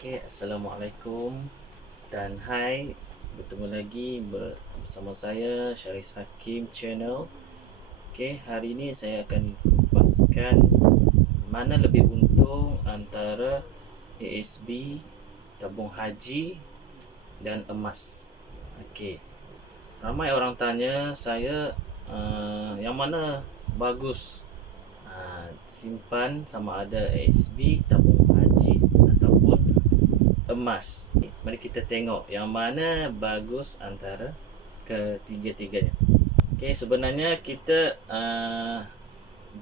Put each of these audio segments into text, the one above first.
Okay, Assalamualaikum dan hai, bertemu lagi bersama saya Syaris Hakim Channel. Okay, hari ini saya akan kupaskan mana lebih untung antara ASB, tabung haji dan emas. Okay, ramai orang tanya saya yang mana bagus simpan, sama ada ASB, tabung haji ataupun emas. Mari kita tengok yang mana bagus antara ketiga-tiganya. Okay, sebenarnya kita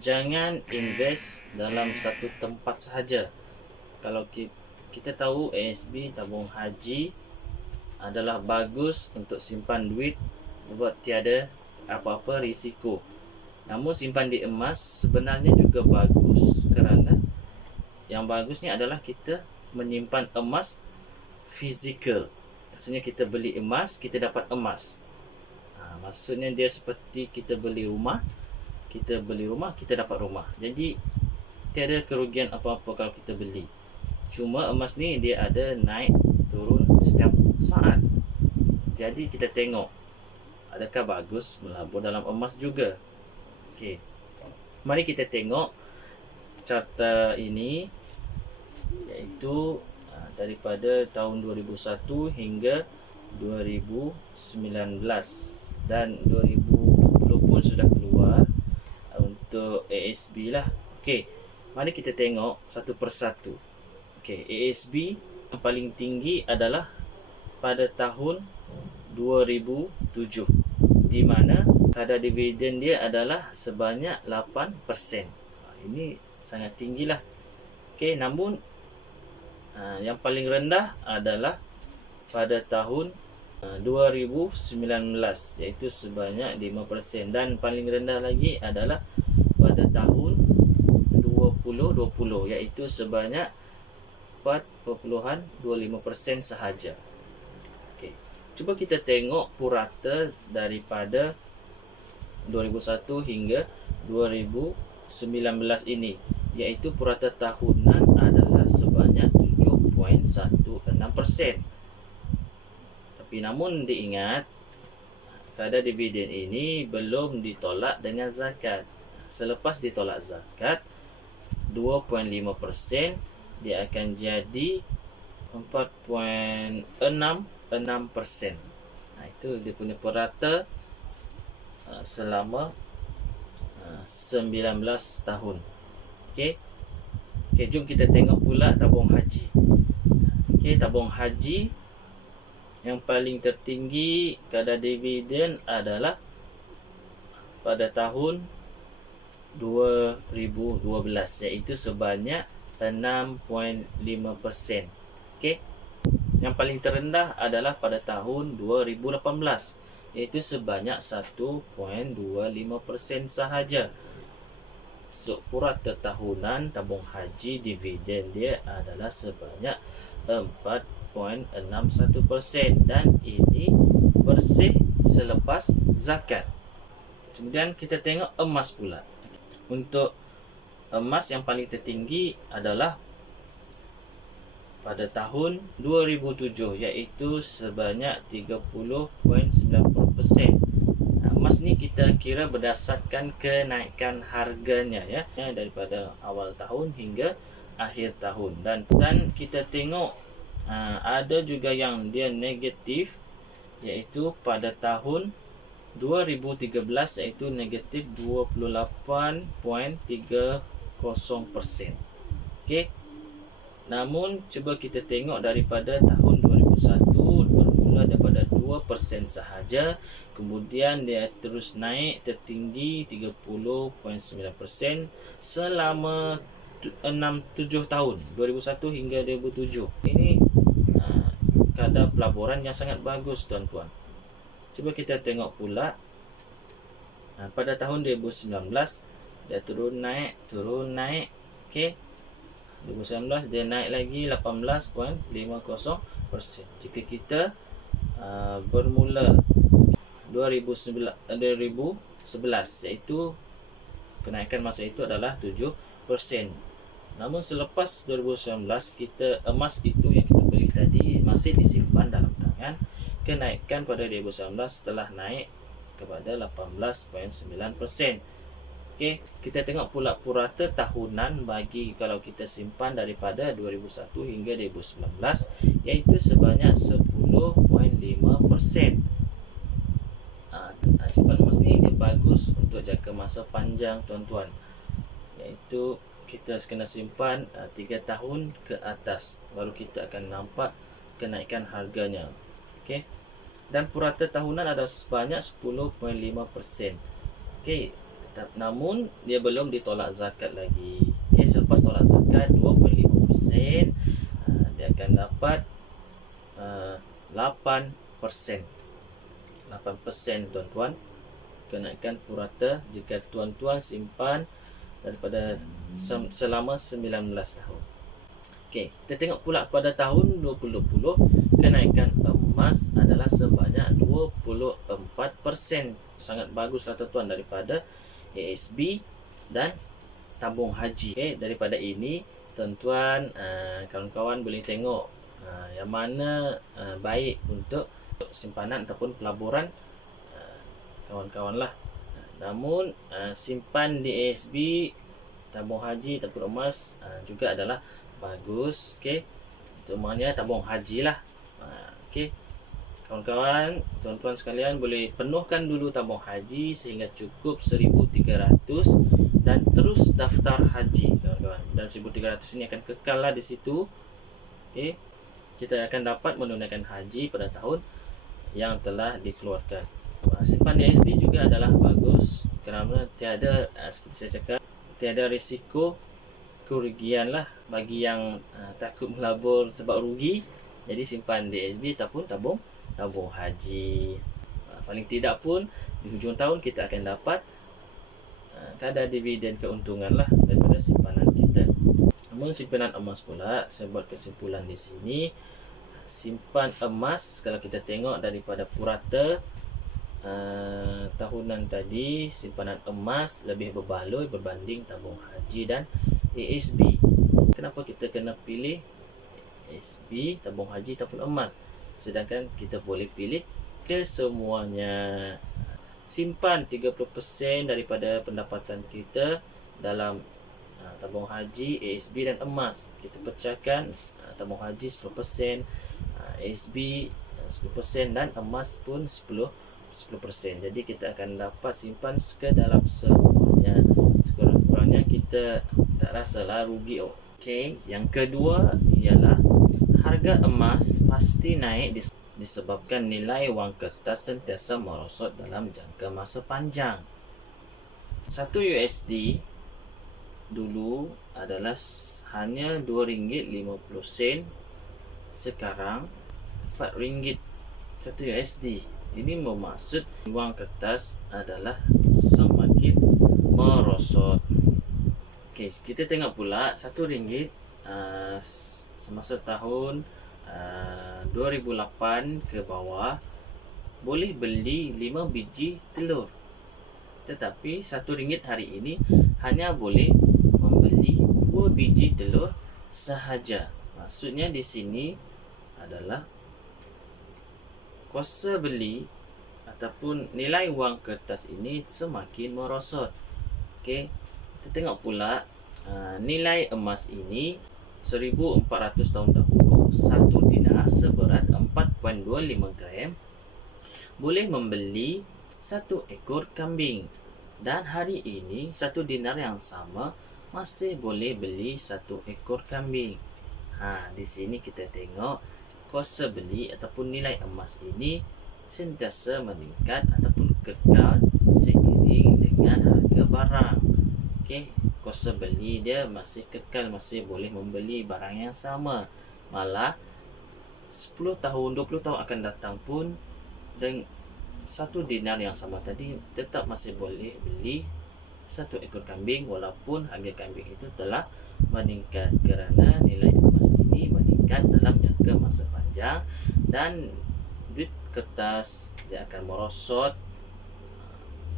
jangan invest dalam satu tempat sahaja. Kalau kita tahu ASB, tabung haji adalah bagus untuk simpan duit buat tiada apa-apa risiko. Namun simpan di emas sebenarnya juga bagus, kerana yang bagusnya adalah kita menyimpan emas fizikal. Maksudnya kita beli emas, kita dapat emas. Maksudnya dia seperti kita beli rumah, kita dapat rumah. Jadi tiada kerugian apa-apa kalau kita beli. Cuma emas ni dia ada naik turun setiap saat. Jadi kita tengok adakah bagus melabur dalam emas juga. Okey. Mari kita tengok carta ini, iaitu daripada tahun 2001 hingga 2019 dan 2020 pun sudah keluar untuk ASB lah. Okey, mari kita tengok satu persatu. Okey, ASB yang paling tinggi adalah pada tahun 2007, di mana kadar dividen dia adalah sebanyak 8%. Ini sangat tinggilah. Okey, namun yang paling rendah adalah pada tahun 2019, iaitu sebanyak 5%, dan paling rendah lagi adalah pada tahun 2020, iaitu sebanyak 4.25% sahaja. Okey, cuba kita tengok purata daripada 2001 hingga 2019 ini, iaitu purata tahunan adalah sebanyak 7.16%. Tapi namun diingat, kadar dividen ini belum ditolak dengan zakat. Selepas ditolak zakat 2.5%, dia akan jadi 4.66%. Itu dia punya purata selama 19 tahun. Okey, jom kita tengok pula tabung haji. Okey, tabung haji yang paling tertinggi kadar dividen adalah pada tahun 2012, iaitu sebanyak 6.5%. Okey, yang paling terendah adalah pada tahun 2018, iaitu sebanyak 1.25% sahaja. So, purata tahunan tabung haji dividen dia adalah sebanyak 4.61%, dan ini bersih selepas zakat. Kemudian kita tengok emas pula. Untuk emas yang paling tertinggi adalah pada tahun 2007, iaitu sebanyak 30.90%. Emas ni kita kira berdasarkan kenaikan harganya, ya, daripada awal tahun hingga akhir tahun. Dan kita tengok ada juga yang dia negatif, iaitu pada tahun 2013, iaitu negatif 28.30%. Okey, namun cuba kita tengok daripada tahun 2001, bermula daripada 2% sahaja, kemudian dia terus naik tertinggi 30.9% selama 6-7 tahun, 2001 hingga 2007. Ini kadar pelaburan yang sangat bagus, tuan-tuan. Cuba kita tengok pula pada tahun 2019, dia turun naik. Okey, 2019 dia naik lagi 18.50%. Jika kita bermula 2011, iaitu kenaikan masa itu adalah 7%. Namun selepas 2019, kita emas itu yang kita tadi masih disimpan dalam tangan. Kenaikan pada 2019 telah naik kepada 18.9%. Okey, kita tengok pula purata tahunan bagi kalau kita simpan daripada 2001 hingga 2019 iaitu sebanyak 10.5%. Simpan emas ni dia bagus untuk jangka masa panjang tuan-tuan, iaitu kita kena simpan 3 tahun ke atas baru kita akan nampak kenaikan harganya. Okey, dan purata tahunan ada sebanyak 10.5%. Okey, namun dia belum ditolak zakat lagi. Okey, selepas tolak zakat 2.5%, dia akan dapat 8%. 8% tuan-tuan kenaikan purata jika tuan-tuan simpan daripada selama 19 tahun. Okey, kita tengok pula pada tahun 2020 kenaikan emas adalah sebanyak 24%. Sangat baguslah tuan-tuan daripada ASB dan tabung haji. Okey, daripada ini tuan-tuan, kawan-kawan boleh tengok yang mana baik untuk simpanan ataupun pelaburan kawan-kawan lah. Namun simpan di ASB, tabung haji ataupun emas juga adalah bagus. Okey, terutamanya tabung haji lah. Okey, kawan-kawan, tuan-tuan sekalian boleh penuhkan dulu tabung haji sehingga cukup 1,300 dan terus daftar haji kawan-kawan. Dan 1,300 ini akan kekal lah di situ. Okey, kita akan dapat menunaikan haji pada tahun yang telah dikeluarkan. Simpan di ASB juga adalah bagus kerana tiada, seperti saya cakap, tiada risiko kerugian lah bagi yang takut melabur sebab rugi. Jadi simpan di ASB ataupun tabung haji. Paling tidak pun di hujung tahun kita akan dapat kadar dividen keuntungan lah daripada simpanan kita. Namun simpanan emas pula, saya buat kesimpulan di sini, simpan emas kalau kita tengok daripada purata tahunan tadi, simpanan emas lebih berbaloi berbanding tabung haji dan ASB. Kenapa kita kena pilih ASB, tabung haji ataupun emas, sedangkan kita boleh pilih kesemuanya? Simpan 30% daripada pendapatan kita dalam tabung haji, ASB dan emas. Kita pecahkan tabung haji 10%, ASB 10% dan emas pun 10%. Jadi kita akan dapat simpan ke dalam semuanya. Sekurang-kurangnya kita tak rasalah rugi. Okey, yang kedua ialah harga emas pasti naik disebabkan nilai wang kertas sentiasa merosot dalam jangka masa panjang. 1 USD dulu adalah hanya RM2.50, sekarang RM4 1 USD. Ini bermaksud wang kertas adalah semakin merosot. Okey, kita tengok pula RM1 semasa tahun 2008 ke bawah boleh beli 5 biji telur. Tetapi RM1 hari ini hanya boleh membeli 2 biji telur sahaja. Maksudnya di sini adalah kuasa beli ataupun nilai wang kertas ini semakin merosot. Okey, kita tengok pula nilai emas ini 1,400 tahun dahulu, 1 dinar seberat 4.25 gram boleh membeli 1 ekor kambing. Dan hari ini 1 dinar yang sama masih boleh beli 1 ekor kambing. Di sini kita tengok kuasa beli ataupun nilai emas ini sentiasa meningkat ataupun kekal seiring dengan harga barang. Okey, kuasa beli dia masih kekal, masih boleh membeli barang yang sama. Malah 10 tahun, 20 tahun akan datang pun dengan 1 dinar yang sama tadi tetap masih boleh beli 1 ekor kambing walaupun harga kambing itu telah meningkat kerana nilai emas ini meningkat dalam jangka masa panjang dan duit kertas dia akan merosot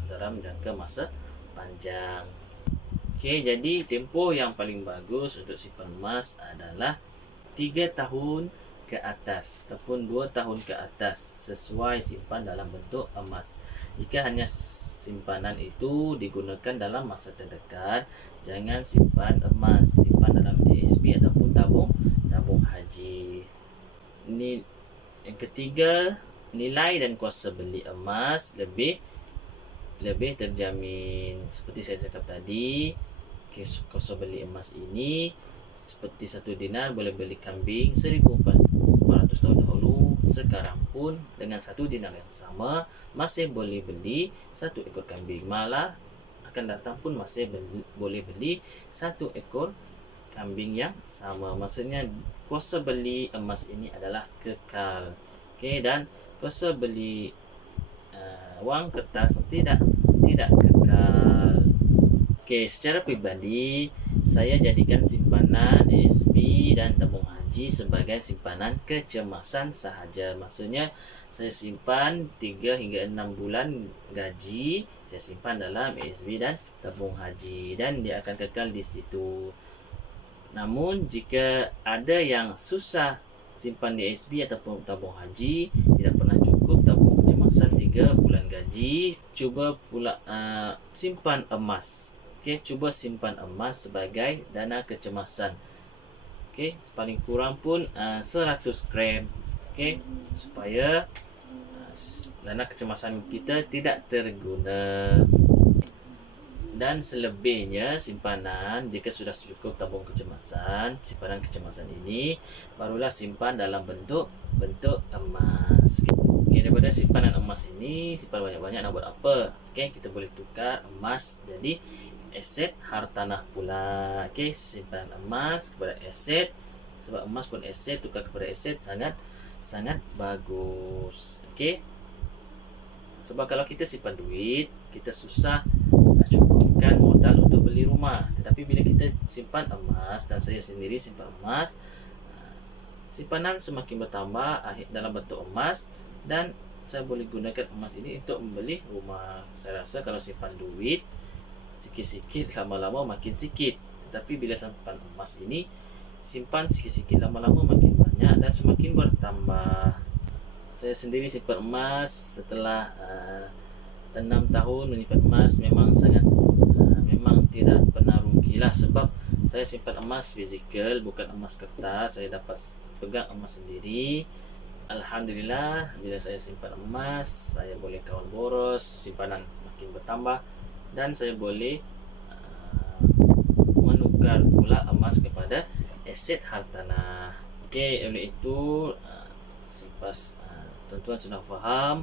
dalam jangka masa panjang. Okey, jadi tempoh yang paling bagus untuk simpan emas adalah 3 tahun ke atas ataupun 2 tahun ke atas sesuai simpan dalam bentuk emas. Jika hanya simpanan itu digunakan dalam masa terdekat, jangan simpan emas, simpan dalam ASB ataupun tabung haji. Ini yang ketiga, nilai dan kuasa beli emas lebih terjamin. Seperti saya cakap tadi, kuasa beli emas ini seperti 1 dinar boleh beli kambing 1400 tahun dahulu. Sekarang pun dengan 1 dinar yang sama masih boleh beli 1 ekor kambing. Malah akan datang pun masih boleh beli 1 ekor kambing yang sama. Maksudnya kuasa beli emas ini adalah kekal. Okey, dan kuasa beli wang kertas tidak kekal. Okey, secara pribadi saya jadikan simpanan ASB dan tabung haji sebagai simpanan kecemasan sahaja. Maksudnya saya simpan 3 hingga 6 bulan gaji, saya simpan dalam ASB dan tabung haji dan dia akan kekal di situ. Namun jika ada yang susah simpan di ASB ataupun tabung haji, tidak pernah cukup tabung kecemasan 3 bulan gaji, cuba pula simpan emas. Okey, cuba simpan emas sebagai dana kecemasan. Okey, paling kurang pun 100 gram. Okey, supaya dana kecemasan kita tidak terguna. Dan selebihnya simpanan, jika sudah cukup tabung kecemasan, simpanan kecemasan ini barulah simpan dalam bentuk emas. Okey, daripada simpanan emas ini, simpan banyak-banyak nak buat apa? Okey, kita boleh tukar emas jadi aset hartanah pula. Okey, simpanan emas kepada aset, sebab emas pun aset, tukar kepada aset sangat bagus. Okey, sebab kalau kita simpan duit, kita susah cukupkan modal untuk beli rumah. Tetapi bila kita simpan emas, dan saya sendiri simpan emas, simpanan semakin bertambah dalam bentuk emas, dan saya boleh gunakan emas ini untuk membeli rumah. Saya rasa kalau simpan duit sikit-sikit, lama-lama makin sikit. Tetapi bila simpan emas ini, simpan sikit-sikit, lama-lama makin banyak dan semakin bertambah. Saya sendiri simpan emas setelah 6 tahun menyimpan emas, memang tidak pernah rugilah, sebab saya simpan emas fizikal, bukan emas kertas. Saya dapat pegang emas sendiri. Alhamdulillah, bila saya simpan emas, saya boleh kawal boros, simpanan semakin bertambah, dan saya boleh menukar pula emas kepada aset hartanah. Okey, oleh itu selepas tuan-tuan sudah faham,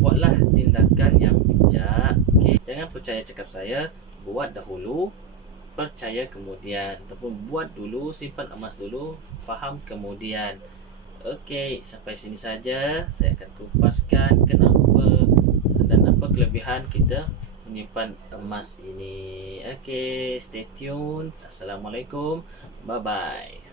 buatlah tindakan yang bijak. Okay? Jangan percaya cakap saya, buat dahulu, percaya kemudian, ataupun buat dulu, simpan emas dulu, faham kemudian. Okey, sampai sini saja saya akan kupaskan kenapa dan apa kelebihan kita menyimpan emas ini. Okey, stay tune. Assalamualaikum. Bye bye.